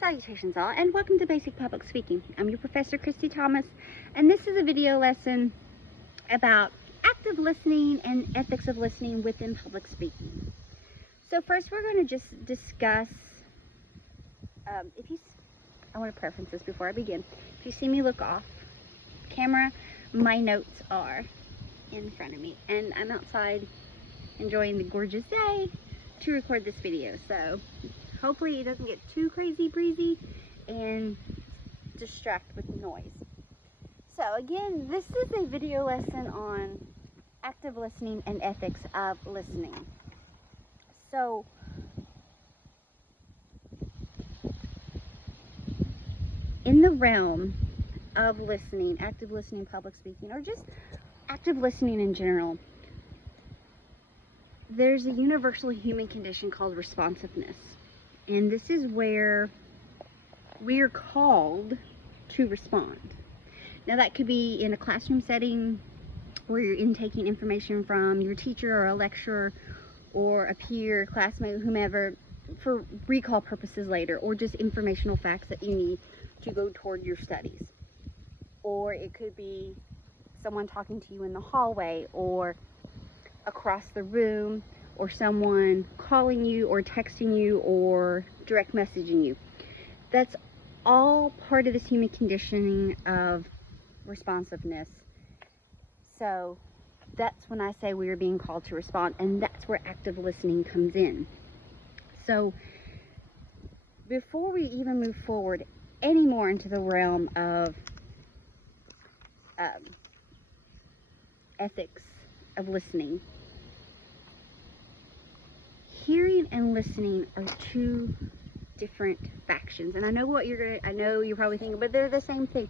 Salutations all, and welcome to Basic Public Speaking. I'm your Professor Christy Thomas, and this is a video lesson about active listening and ethics of listening within public speaking. So first we're going to just discuss, I want to preference this before I begin. If you see me look off camera, my notes are in front of me, and I'm outside enjoying the gorgeous day to record this video, so hopefully it doesn't get too crazy breezy and distract with noise. So again, this is a video lesson on active listening and ethics of listening. So in the realm of listening, active listening, public speaking, or just active listening in general, there's a universal human condition called responsiveness. And this is where we are called to respond. Now that could be in a classroom setting where you're intaking information from your teacher or a lecturer or a peer, classmate, whomever, for recall purposes later, or just informational facts that you need to go toward your studies. Or it could be someone talking to you in the hallway or across the room, or someone calling you or texting you or direct messaging you. That's all part of this human conditioning of responsiveness. So that's when I say we are being called to respond, and that's where active listening comes in. So before we even move forward any more into the realm of ethics of listening, hearing and listening are two different factions. And I know you're probably thinking, but they're the same thing.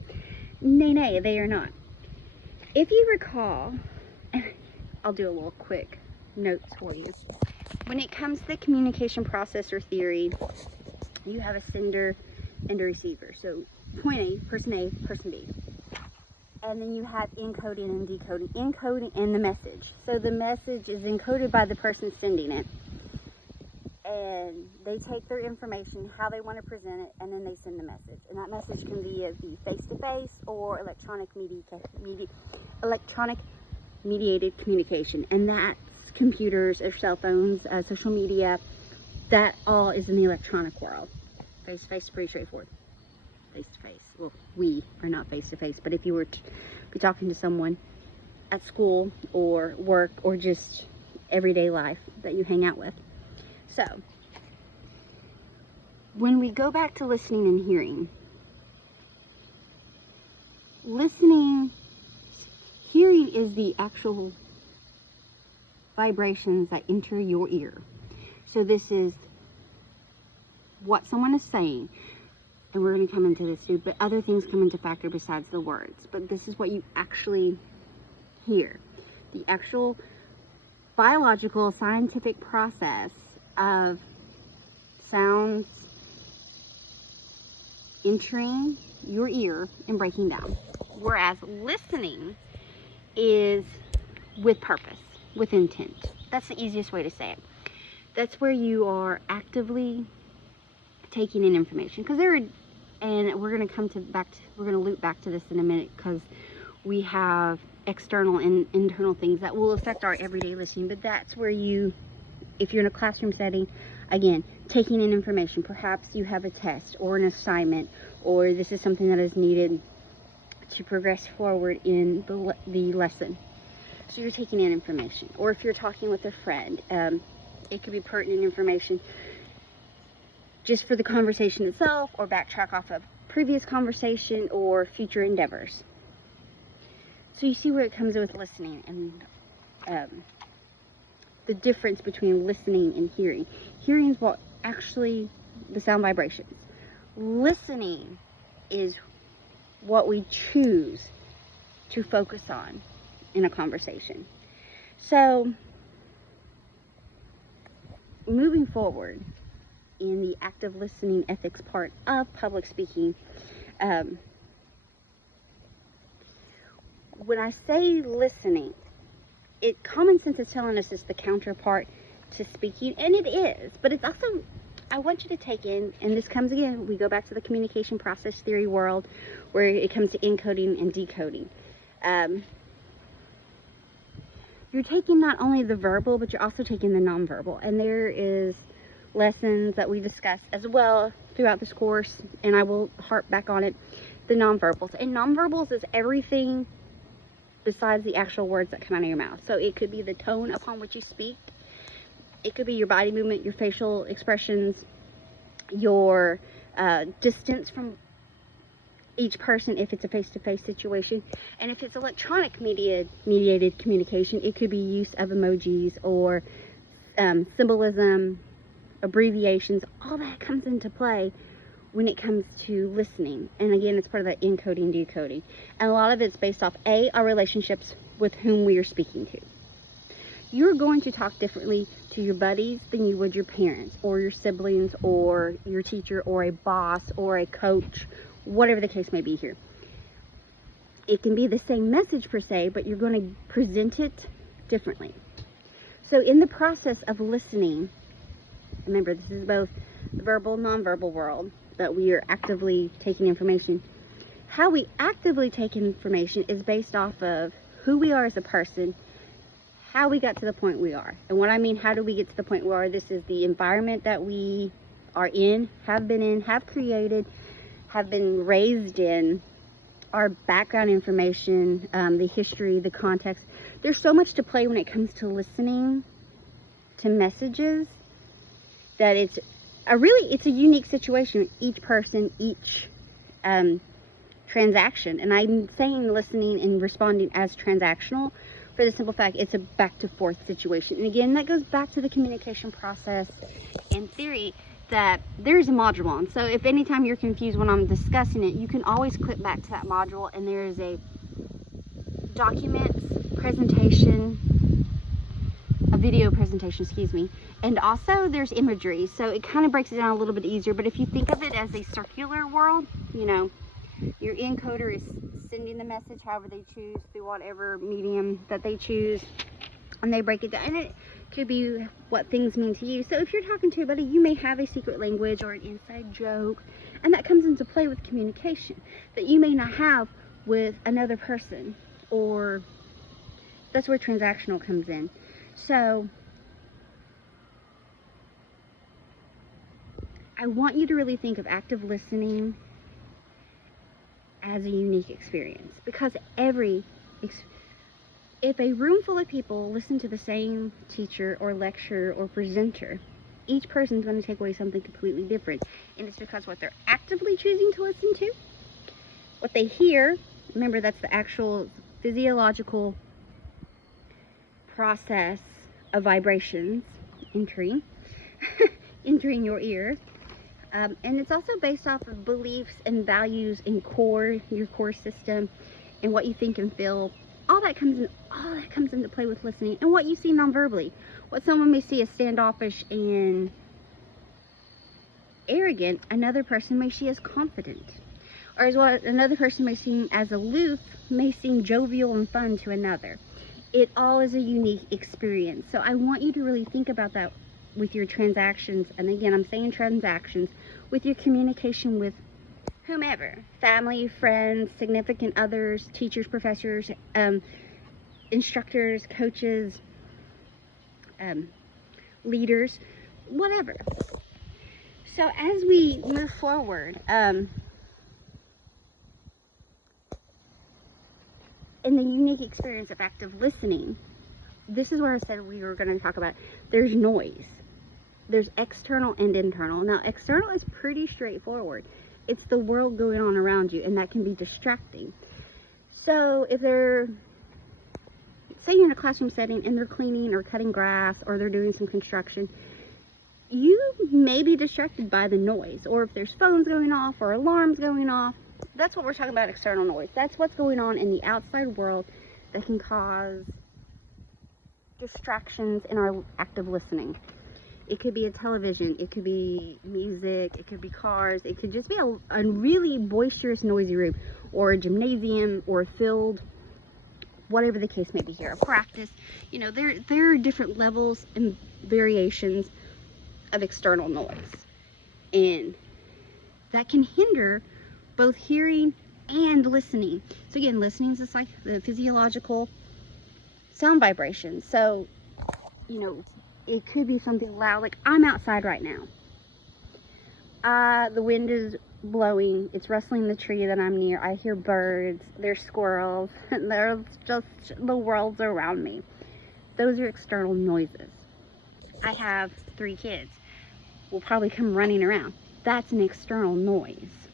Nay, they are not. If you recall, I'll do a little quick notes for you. When it comes to the communication process or theory, you have a sender and a receiver. So point A, person B. And then you have encoding and decoding. Encoding and the message. So the message is encoded by the person sending it. And they take their information, how they want to present it, and then they send the message. And that message can be face-to-face or electronic mediated communication. And that's computers or cell phones, social media. That all is in the electronic world. Face-to-face is pretty straightforward. Face-to-face. Well, we are not face-to-face, but if you were to be talking to someone at school or work or just everyday life that you hang out with. So, when we go back to listening and hearing, hearing is the actual vibrations that enter your ear. So this is what someone is saying, and we're going to come into this too, but other things come into factor besides the words. But this is what you actually hear. The actual biological, scientific process of sounds entering your ear and breaking down. Whereas listening is with purpose, with intent. That's the easiest way to say it. That's where you are actively taking in information. Because and we're going to loop back to this in a minute, because we have external and internal things that will affect our everyday listening. But that's where if you're in a classroom setting, again, taking in information. Perhaps you have a test or an assignment, or this is something that is needed to progress forward in the lesson. So you're taking in information. Or if you're talking with a friend, it could be pertinent information just for the conversation itself, or backtrack off of previous conversation or future endeavors. So you see where it comes with listening and the difference between listening and hearing. Hearing is what actually the sound vibrations. Listening is what we choose to focus on in a conversation. So moving forward in the active listening ethics part of public speaking, when I say listening, common sense is telling us it's the counterpart to speaking, and it is, but it's also I want you to take in, and this comes again, we go back to the communication process theory world where it comes to encoding and decoding. You're taking not only the verbal, but you're also taking the nonverbal. And there is lessons that we discuss as well throughout this course, and I will harp back on it, the nonverbals. And nonverbals is everything besides the actual words that come out of your mouth. So it could be the tone upon which you speak. It could be your body movement, your facial expressions, your distance from each person if it's a face-to-face situation. And if it's electronic mediated communication, it could be use of emojis or symbolism, abbreviations. All that comes into play when it comes to listening. And again, it's part of that encoding, decoding. And a lot of it's based off our relationships with whom we are speaking to. You're going to talk differently to your buddies than you would your parents or your siblings or your teacher or a boss or a coach, whatever the case may be here. It can be the same message per se, but you're going to present it differently. So in the process of listening, remember this is both the verbal and nonverbal world that we are actively taking information. How we actively take information is based off of who we are as a person, how we got to the point we are. And what I mean, how do we get to the point we are? This is the environment that we are in, have been in, have created, have been raised in, our background information, the history, the context. There's so much to play when it comes to listening to messages that it's a unique situation, each person, each transaction. And I'm saying listening and responding as transactional for the simple fact it's a back to forth situation. And again, that goes back to the communication process and theory that there's a module on. So if anytime you're confused when I'm discussing it, you can always click back to that module, and there is a documents presentation, a video presentation, excuse me, and also there's imagery. So it kind of breaks it down a little bit easier. But if you think of it as a circular world, you know, your encoder is sending the message however they choose through whatever medium that they choose, and they break it down. And it could be what things mean to you. So if you're talking to a buddy, you may have a secret language or an inside joke, and that comes into play with communication that you may not have with another person, or that's where transactional comes in. So I want you to really think of active listening as a unique experience, because if a room full of people listen to the same teacher or lecturer or presenter, each person's going to take away something completely different. And it's because what they're actively choosing to listen to, what they hear, remember that's the actual physiological process of vibrations entering your ear. And it's also based off of beliefs and values and your core system, and what you think and feel. All that comes into play with listening, and what you see non-verbally. What someone may see as standoffish and arrogant, another person may see as confident. Or as what another person may see as aloof may seem jovial and fun to another. It all is a unique experience. So I want you to really think about that with your transactions. And again, I'm saying transactions, with your communication with whomever, family, friends, significant others, teachers, professors, instructors, coaches, leaders, whatever. So as we move forward, in the unique experience of active listening, this is where I said we were going to talk about, there's noise. There's external and internal. Now, external is pretty straightforward. It's the world going on around you, and that can be distracting. So if say you're in a classroom setting and they're cleaning or cutting grass, or they're doing some construction, you may be distracted by the noise. Or if there's phones going off or alarms going off, that's what we're talking about, external noise. That's what's going on in the outside world that can cause distractions in our active listening. It could be a television, it could be music, it could be cars, it could just be a really boisterous, noisy room, or a gymnasium, or a field, whatever the case may be here, a practice. You know, there are different levels and variations of external noise. And that can hinder both hearing and listening. So again, listening is like the physiological sound vibration. So, you know, it could be something loud, like I'm outside right now. The wind is blowing, it's rustling the tree that I'm near. I hear birds, there's squirrels, and there's just the world's around me. Those are external noises. I have 3 kids. Will probably come running around. That's an external noise.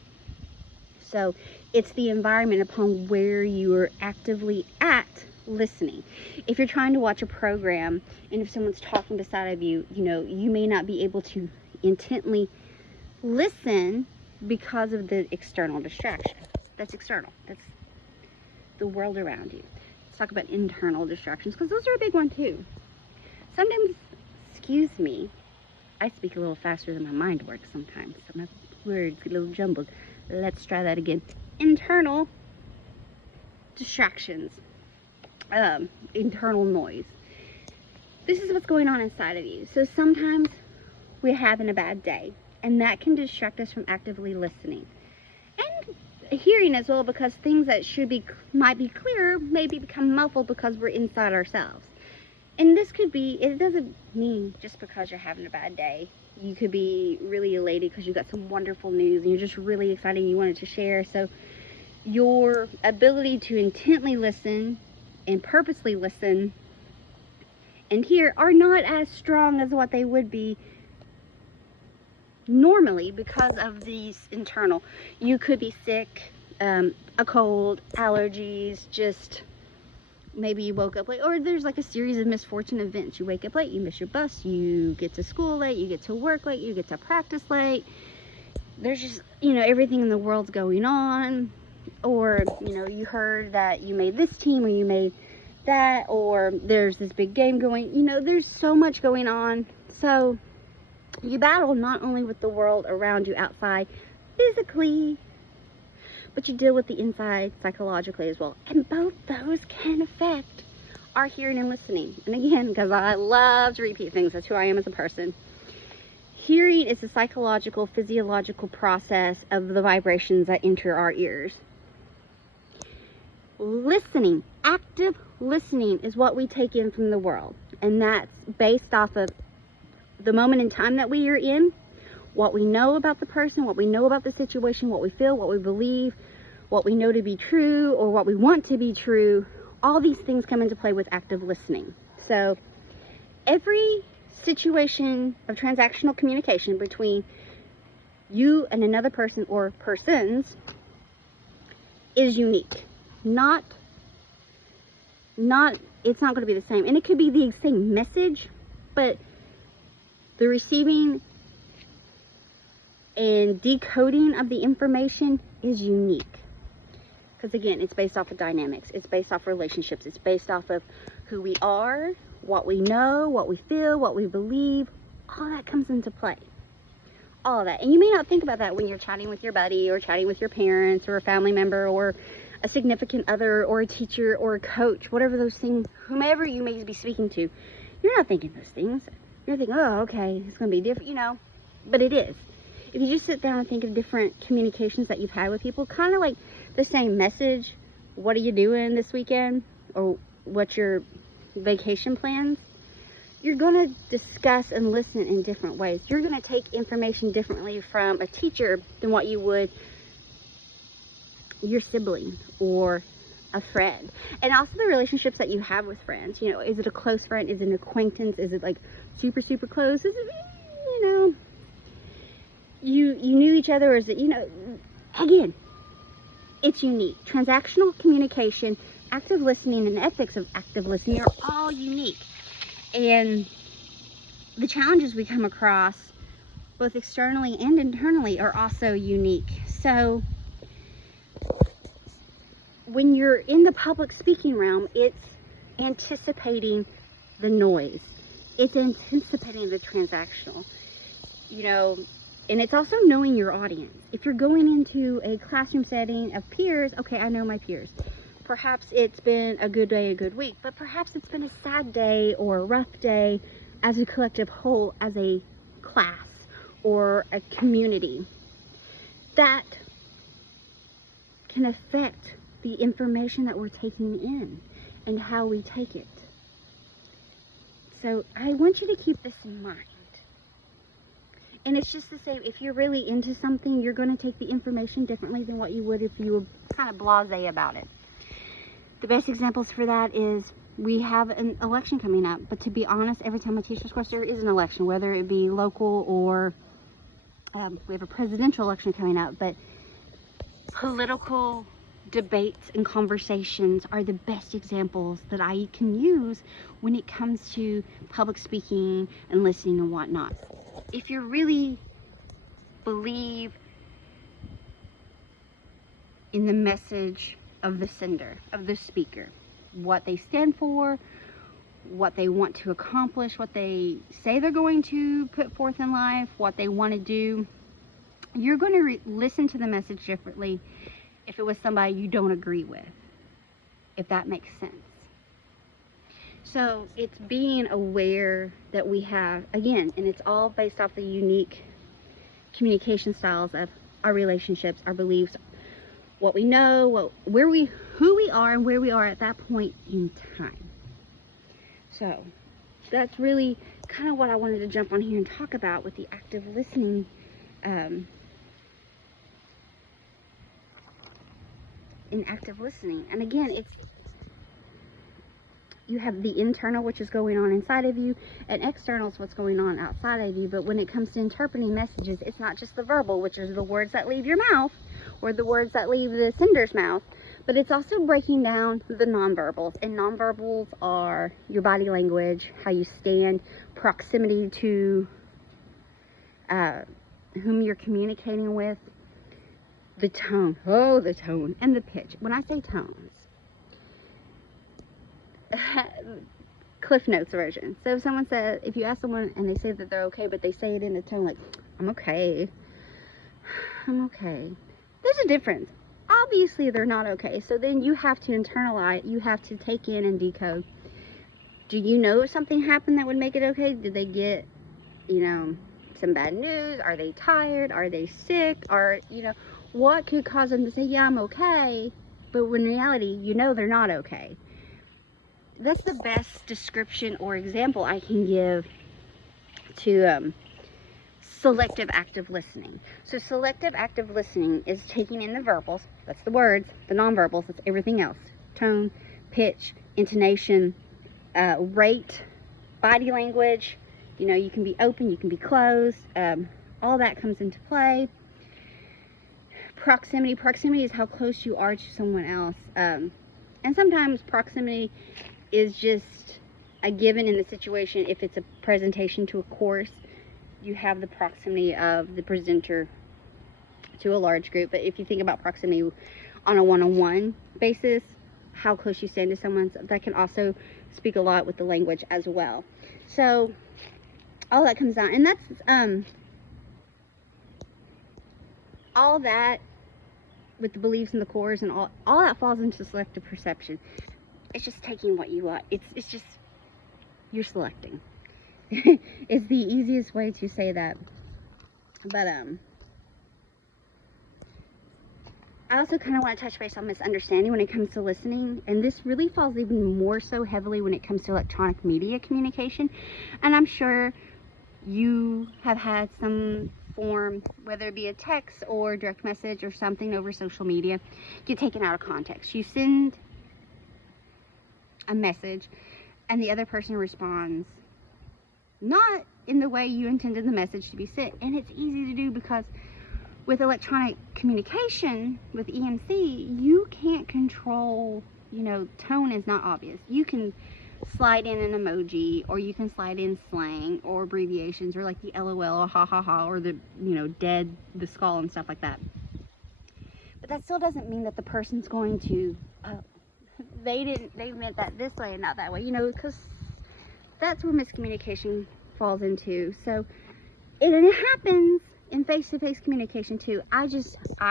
So it's the environment upon where you are actively at listening. If you're trying to watch a program and if someone's talking beside of you, you know, you may not be able to intently listen because of the external distraction. That's external. That's the world around you. Let's talk about internal distractions, because those are a big one too. Sometimes, excuse me, I speak a little faster than my mind works sometimes, so my words get a little jumbled. Let's try that again. Internal distractions, internal noise. This is what's going on inside of you. So sometimes we're having a bad day, and that can distract us from actively listening and hearing as well, because things that might be clear maybe become muffled because we're inside ourselves. And this could be, it doesn't mean just because you're having a bad day. You could be really elated because you got some wonderful news and you're just really excited and you wanted to share. So your ability to intently listen and purposely listen and hear are not as strong as what they would be normally because of these internal. You could be sick, a cold, allergies, just maybe you woke up late, or there's like a series of misfortune events. You wake up late, you miss your bus, you get to school late, you get to work late, you get to practice late. There's just, you know, everything in the world's going on. Or, you know, you heard that you made this team or you made that, or there's this big game going. You know, there's so much going on. So you battle not only with the world around you outside physically, but you deal with the inside psychologically as well. And both those can affect our hearing and listening. And again, because I love to repeat things, that's who I am as a person. Hearing is a psychological, physiological process of the vibrations that enter our ears. Listening, active listening, is what we take in from the world. And that's based off of the moment in time that we are in, what we know about the person, what we know about the situation, what we feel, what we believe, what we know to be true, or what we want to be true. All these things come into play with active listening. So every situation of transactional communication between you and another person or persons is unique. It's not going to be the same. And it could be the same message, but the receiving and decoding of the information is unique. Because again, it's based off of dynamics. It's based off relationships. It's based off of who we are, what we know, what we feel, what we believe. All that comes into play. All of that. And you may not think about that when you're chatting with your buddy or chatting with your parents or a family member or a significant other or a teacher or a coach, whatever those things, whomever you may be speaking to. You're not thinking those things. You're thinking, oh, okay, it's going to be different, you know. But it is. If you just sit down and think of different communications that you've had with people, kind of like the same message, what are you doing this weekend? Or what's your vacation plans? You're going to discuss and listen in different ways. You're going to take information differently from a teacher than what you would your sibling or a friend. And also the relationships that you have with friends. You know, is it a close friend? Is it an acquaintance? Is it like super, super close? Is it, you know, you knew each other, or is it, you know, again, it's unique. Transactional communication, active listening, and ethics of active listening are all unique. And the challenges we come across, both externally and internally, are also unique. So when you're in the public speaking realm, it's anticipating the noise. It's anticipating the transactional, you know, and it's also knowing your audience. If you're going into a classroom setting of peers, okay, I know my peers. Perhaps it's been a good day, a good week, but perhaps it's been a sad day or a rough day as a collective whole, as a class or a community, that can affect the information that we're taking in and how we take it. So I want you to keep this in mind. And it's just the same, if you're really into something, you're going to take the information differently than what you would if you were kind of blasé about it. The best examples for that is we have an election coming up, but to be honest, every time I teach this course, there is an election, whether it be local or we have a presidential election coming up, but political debates and conversations are the best examples that I can use when it comes to public speaking and listening and whatnot. If you really believe in the message of the sender, of the speaker, what they stand for, what they want to accomplish, what they say they're going to put forth in life, what they want to do, you're going to listen to the message differently if it was somebody you don't agree with, if that makes sense. So it's being aware that we have, again, and it's all based off the unique communication styles of our relationships, our beliefs, what we know, who we are and where we are at that point in time. So that's really kind of what I wanted to jump on here and talk about with the active listening. In active listening. And again, you have the internal, which is going on inside of you, and external is what's going on outside of you. But when it comes to interpreting messages, it's not just the verbal, which is the words that leave your mouth or the words that leave the sender's mouth, but it's also breaking down the nonverbals. And nonverbals are your body language, how you stand, proximity to whom you're communicating with, the tone, the tone, and the pitch. When I say tones, Cliff Notes version. So if someone says, if you ask someone and they say that they're okay, but they say it in a tone like, I'm okay. There's a difference. Obviously they're not okay. So then you have to internalize, you have to take in and decode. Do you know if something happened that would make it okay? Did they get, some bad news? Are they tired? Are they sick? Or, what could cause them to say, yeah, I'm okay, but when in reality, they're not okay. That's the best description or example I can give to selective active listening. So selective active listening is taking in the verbals, that's the words, the nonverbals, that's everything else. Tone, pitch, intonation, rate, body language, you can be open, you can be closed, all that comes into play. Proximity is how close you are to someone else, and sometimes proximity is just a given in the situation. If it's a presentation to a course, you have the proximity of the presenter to a large group. But if you think about proximity on a one-on-one basis, how close you stand to someone, that can also speak a lot with the language as well. So all that comes down, and that's all that with the beliefs and the cores and all that falls into selective perception. It's just taking what you like. It's just, you're selecting. It's the easiest way to say that. But I also kind of want to touch base on misunderstanding when it comes to listening, and this really falls even more so heavily when it comes to electronic media communication. And I'm sure you have had some form, whether it be a text or direct message or something over social media, get taken out of context. You send a message and the other person responds not in the way you intended the message to be sent. And it's easy to do because with electronic communication, with EMC, you can't control, tone is not obvious. You can slide in an emoji, or you can slide in slang or abbreviations, or like the LOL or ha ha ha, or the dead, the skull and stuff like that. But that still doesn't mean that the person's going to they meant that this way and not that way, because that's where miscommunication falls into. So it happens in face-to-face communication too. I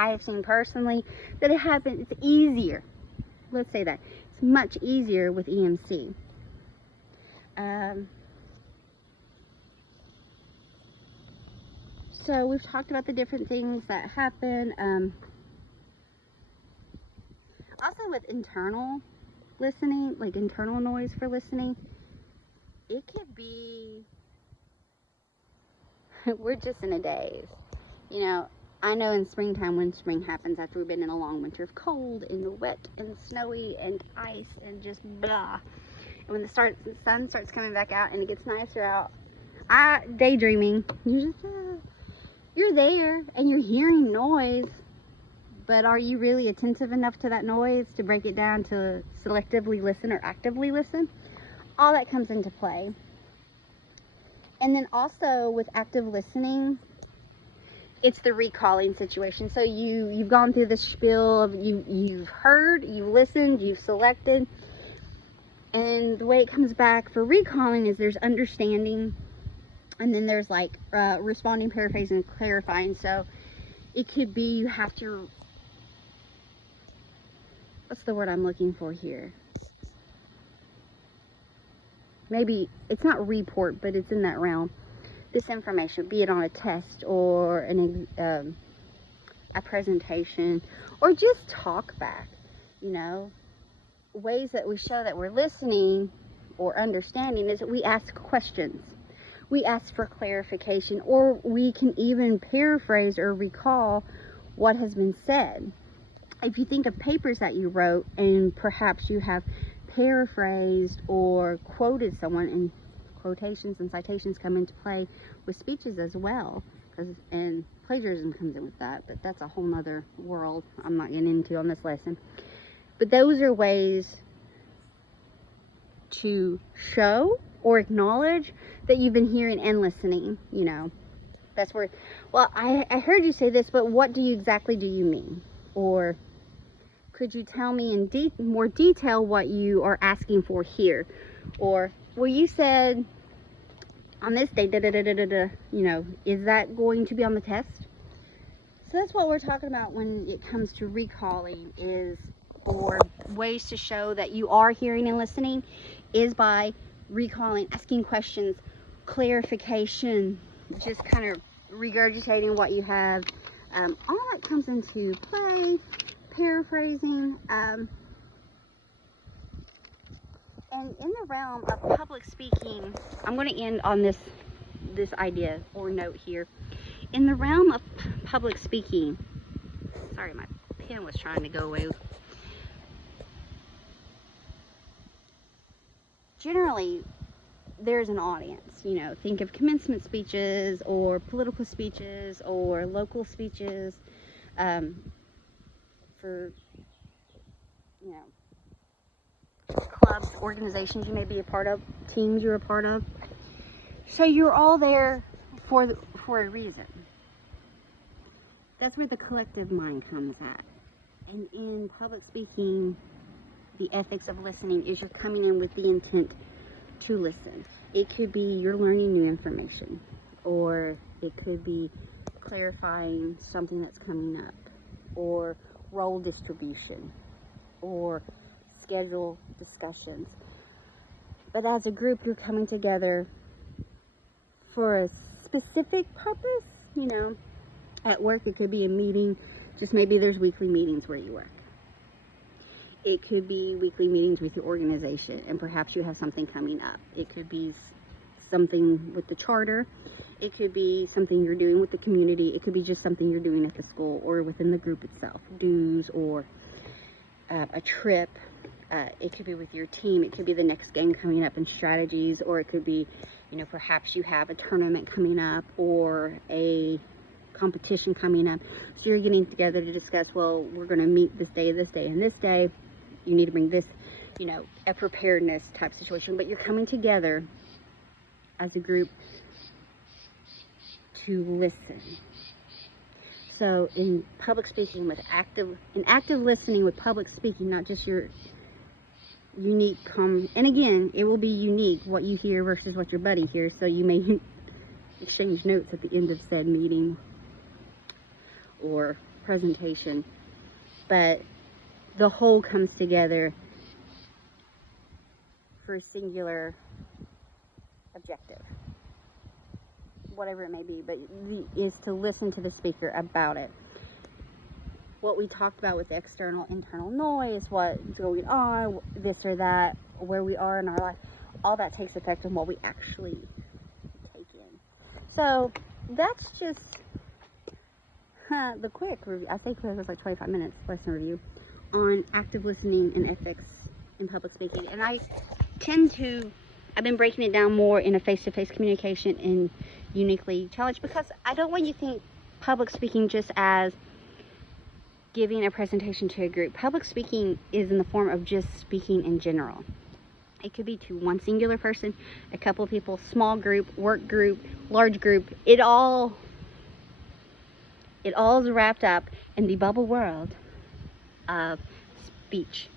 have seen personally that it happens. It's easier, let's say that it's much easier with EMC. So we've talked about the different things that happen. Also with internal listening, like internal noise for listening, it could be, we're just in a daze. You know, I know in springtime, when spring happens after we've been in a long winter of cold and wet and snowy and ice and just blah. And when the sun starts coming back out and it gets nicer out, daydreaming, you're there and you're hearing noise, but are you really attentive enough to that noise to break it down to selectively listen or actively listen? All that comes into play. And then also with active listening, it's the recalling situation. So you've gone through the spiel of you've heard, you've listened, you've selected, and the way it comes back for recalling is there's understanding, and then there's like responding, paraphrasing, and clarifying. So it could be you have to, what's the word I'm looking for here? Maybe it's not report, but it's in that realm. This information, be it on a test or a presentation or just talk back, you know, ways that we show that we're listening or understanding is that we ask questions. We ask for clarification, or we can even paraphrase or recall what has been said. If you think of papers that you wrote and perhaps you have paraphrased or quoted someone, and quotations and citations come into play with speeches as well, and plagiarism comes in with that, but that's a whole nother world I'm not getting into on this lesson. But those are ways to show or acknowledge that you've been hearing and listening. You know, that's where, well, I heard you say this, but what exactly do you mean? Or could you tell me in more detail what you are asking for here? Or, well, you said on this day, you know, is that going to be on the test? So that's what we're talking about when it comes to recalling, is, or ways to show that you are hearing and listening, is by recalling, asking questions, clarification, just kind of regurgitating what you have. All that comes into play, paraphrasing, and in the realm of public speaking, I'm going to end on this idea or note here. In the realm of public speaking, sorry, my pen was trying to go away. Generally, there's an audience. You know, think of commencement speeches or political speeches or local speeches, for, you know, clubs, organizations you may be a part of, teams you're a part of. So you're all there for a reason. That's where the collective mind comes at. And in public speaking, the ethics of listening is you're coming in with the intent to listen. It could be you're learning new information, or it could be clarifying something that's coming up, or role distribution, or schedule discussions. But as a group, you're coming together for a specific purpose. You know, at work, it could be a meeting, just maybe there's weekly meetings where you work. It could be weekly meetings with your organization, and perhaps you have something coming up. It could be something with the charter. It could be something you're doing with the community. It could be just something you're doing at the school or within the group itself, dues or a trip. It could be with your team. It could be the next game coming up and strategies, or it could be, you know, perhaps you have a tournament coming up or a competition coming up. So you're getting together to discuss, well, we're going to meet this day, and this day. You need to bring this, you know, a preparedness type situation. But you're coming together as a group to listen. So in public speaking with active listening with public speaking, not just your unique and again, it will be unique what you hear versus what your buddy hears. So you may exchange notes at the end of said meeting or presentation, but the whole comes together for a singular objective. whatever it may be, but is to listen to the speaker about it. What we talked about with the external, internal noise, what's going on, this or that, where we are in our life, all that takes effect on what we actually take in. So that's just the quick review. I think it was like 25 minutes lesson review on active listening and ethics in public speaking. And I've been breaking it down more in a face-to-face communication and uniquely challenged, because I don't want you to think public speaking just as giving a presentation to a group. Public speaking is in the form of just speaking in general. It could be to one singular person, a couple of people, small group, work group, large group. It all is wrapped up in the bubble world of speech,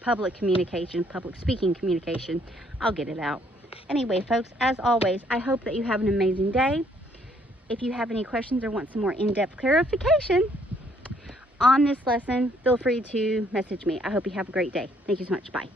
public communication, public speaking communication. I'll get it out. Anyway, folks, as always, I hope that you have an amazing day. If you have any questions or want some more in-depth clarification on this lesson, feel free to message me. I hope you have a great day. Thank you so much. Bye.